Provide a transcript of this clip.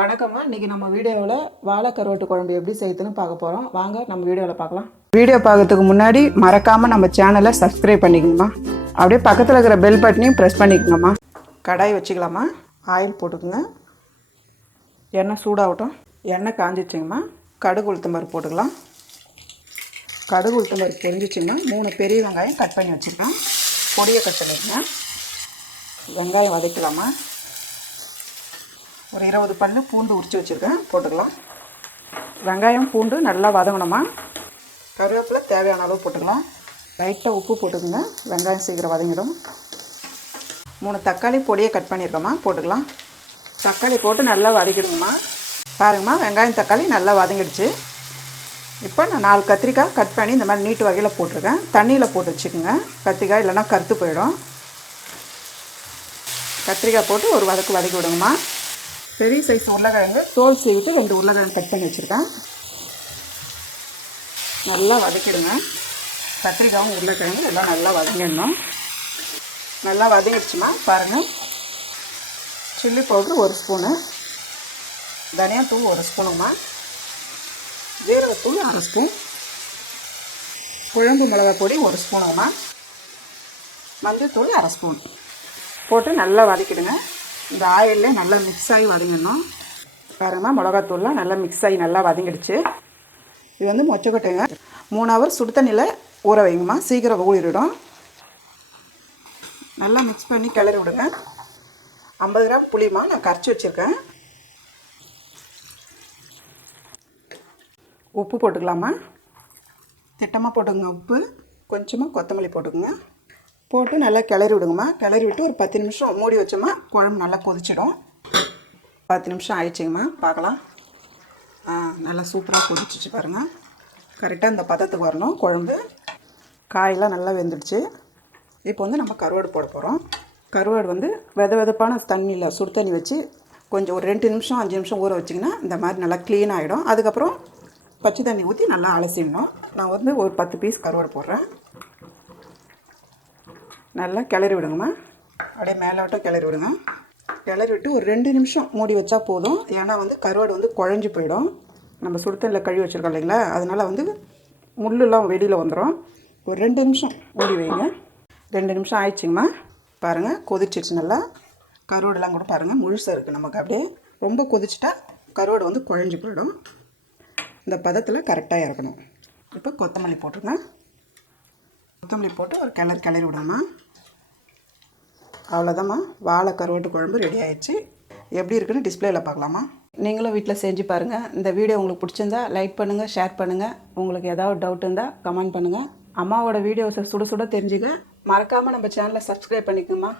வணக்கம்மா. இன்றைக்கி நம்ம வீடியோவில் வாழை கருவாட்டு குழம்பு எப்படி செய்யுதுன்னு பார்க்க போகிறோம். வாங்க நம்ம வீடியோவில் பார்க்கலாம். வீடியோ பார்க்கறதுக்கு முன்னாடி மறக்காமல் நம்ம சேனலை சப்ஸ்கிரைப் பண்ணிக்கோங்கம்மா. அப்படியே பக்கத்தில் இருக்கிற பெல் பட்டனையும் ப்ரெஸ் பண்ணிக்கோங்கம்மா. கடாய் வச்சுக்கலாமா. ஆயில் போட்டுக்கோங்க. எண்ணெய் சூடாகட்டும். எண்ணெய் காஞ்சிச்சுங்கம்மா. கடுகு உளுத்தம் பருப்பு போட்டுக்கலாம். கடுகு உளுத்தம் பருப்பு தெரிஞ்சிச்சுங்கம்மா. 3 பெரிய வெங்காயம் கட் பண்ணி வச்சுருக்கேன். பொடியை கட் பண்ணிக்கோங்க. வெங்காயம் வதக்கலாமா. ஒரு 20 பல்லு பூண்டு உரித்து வச்சுருக்கேன், போட்டுக்கலாம். வெங்காயம் பூண்டு நல்லா வதங்கணுமா. கருவேப்பிலை தேவையான அளவு போட்டுக்கலாம். லைட்டாக உப்பு போட்டுக்கோங்க. வெங்காயம் சீக்கிரம் வதங்கிடும். 3 தக்காளி பொடியை கட் பண்ணியிருக்கோம்மா, போட்டுக்கலாம். தக்காளி போட்டு நல்லா வதக்கிடுங்கம்மா. பாருங்கம்மா, வெங்காயம் தக்காளி நல்லா வதங்கிடுச்சு. இப்போ நான் 4 கத்திரிக்காய் கட் பண்ணி இந்த மாதிரி நீட்டு வகையில் போட்டிருக்கேன். தண்ணியில் போட்டு வச்சுக்கோங்க. கத்திரிக்காய் இல்லைன்னா கருத்து போயிடும். கத்திரிக்காய் போட்டு ஒரு வதக்கி விடுங்கம்மா. பெரிய சைஸ் உருளைக்கிழங்கு தோல் சீவிட்டு 2 உருளைக்கிழங்கு கட் பண்ணி வச்சுருக்கேன். நல்லா வதக்கிடுங்க. கத்திரிக்காயும் உருளைக்கிழங்கு எல்லாம் நல்லா வதங்கிடணும். நல்லா வதங்கிடுச்சுமா. பாருங்கள், சில்லி பவுட்ரு 1 ஸ்பூனு, தனியாத்தூள் 1 ஸ்பூனுமா, ஜீரகத்தூள் 1/2 ஸ்பூன், குழம்பு மிளகாய் பொடி 1 ஸ்பூனுமா, மஞ்சள் தூள் 1/2 ஸ்பூன் போட்டு நல்லா வதக்கிடுங்க. இந்த ஆயிலே நல்லா மிக்ஸ் ஆகி வதங்கிடணும். பாருங்கம்மா, மிளகாத்தூள்லாம் நல்லா மிக்ஸ் ஆகி நல்லா வதங்கிடுச்சு. இது வந்து மொச்சக்கொட்டைங்க. 3 ஹவர் சுடு தண்ணியில் ஊற வைங்கம்மா, சீக்கிரம் ஊறிடும். நல்லா மிக்ஸ் பண்ணி கிளறி விடுங்க. 50 கிராம் புளிமா நான் கரைச்சி வச்சுருக்கேன். உப்பு போட்டுக்கலாமா. திட்டமாக போட்டுங்க. உப்பு கொஞ்சமாக கொத்தமல்லி போட்டுக்குங்க. போட்டு நல்லா கிளறி விடுங்கம்மா. கிளறி விட்டு ஒரு 10 நிமிஷம் மூடி வச்சோம்மா, குழம்பு நல்லா கொதிச்சிடும். 10 நிமிஷம் ஆயிடுச்சுங்கம்மா, பார்க்கலாம். நல்லா சூப்பராக கொதிச்சிச்சு பாருங்கள். கரெக்டாக இந்த பதத்துக்கு வரணும் குழம்பு. காயெல்லாம் நல்லா வெந்துடுச்சு. இப்போ வந்து நம்ம கருவாடு போட போகிறோம். கருவாடு வந்து வெதப்பான தண்ணியில் சுடு தண்ணி வச்சு கொஞ்சம் ஒரு 2 நிமிஷம் 5 நிமிஷம் ஊற வச்சிங்கன்னா இந்த மாதிரி நல்லா க்ளீன் ஆகிடும். அதுக்கப்புறம் பச்சை தண்ணி ஊற்றி நல்லா அலசிடணும். நான் வந்து ஒரு 10 பீஸ் கருவாடு போடுறேன். நல்லா கிளறி விடுங்கம்மா. அப்படியே மேலோட்டம் கிளறி விடுங்க. கிளறி விட்டு ஒரு 2 நிமிஷம் மூடி வச்சா போதும். ஏன்னா வந்து கருவாடு வந்து குழஞ்சி போயிடும். நம்ம சுடுதண்ணில் கழுவி வச்சுருக்கோம் இல்லைங்களா, அதனால் வந்து முள்ளெல்லாம் வெளியில் வந்துடும். ஒரு 2 நிமிஷம் மூடி வைங்க. 2 நிமிஷம் ஆயிடுச்சுங்கம்மா. பாருங்கள், கொதிச்சிடுச்சு நல்லா. கருவாடெல்லாம் கூட பாருங்கள் முழுசாக இருக்குது நமக்கு. அப்படியே ரொம்ப கொதிச்சிட்டா கருவாடு வந்து குழஞ்சி போயிடும். இந்த பதத்தில் கரெக்டாக இறக்கணும். இப்போ கொத்தமல்லி போட்டுருங்க. கொத்தமல்லி போட்டு ஒரு கிளறி விடணுமா. அவ்வளோதாம்மா, வாழை கருவாட்டு குழம்பு ரெடி ஆயிடுச்சு. எப்படி இருக்குன்னு டிஸ்பிளேயில் பார்க்கலாமா. நீங்களும் வீட்டில் செஞ்சு பாருங்கள். இந்த வீடியோ உங்களுக்கு பிடிச்சிருந்தா லைக் பண்ணுங்கள், ஷேர் பண்ணுங்கள். உங்களுக்கு ஏதாவது டவுட் இருந்தால் கமெண்ட் பண்ணுங்கள். அம்மாவோட வீடியோஸை சுட சுட தெரிஞ்சுக்க மறக்காமல் நம்ம சேனலை சப்ஸ்கிரைப் பண்ணிக்கோங்கம்மா.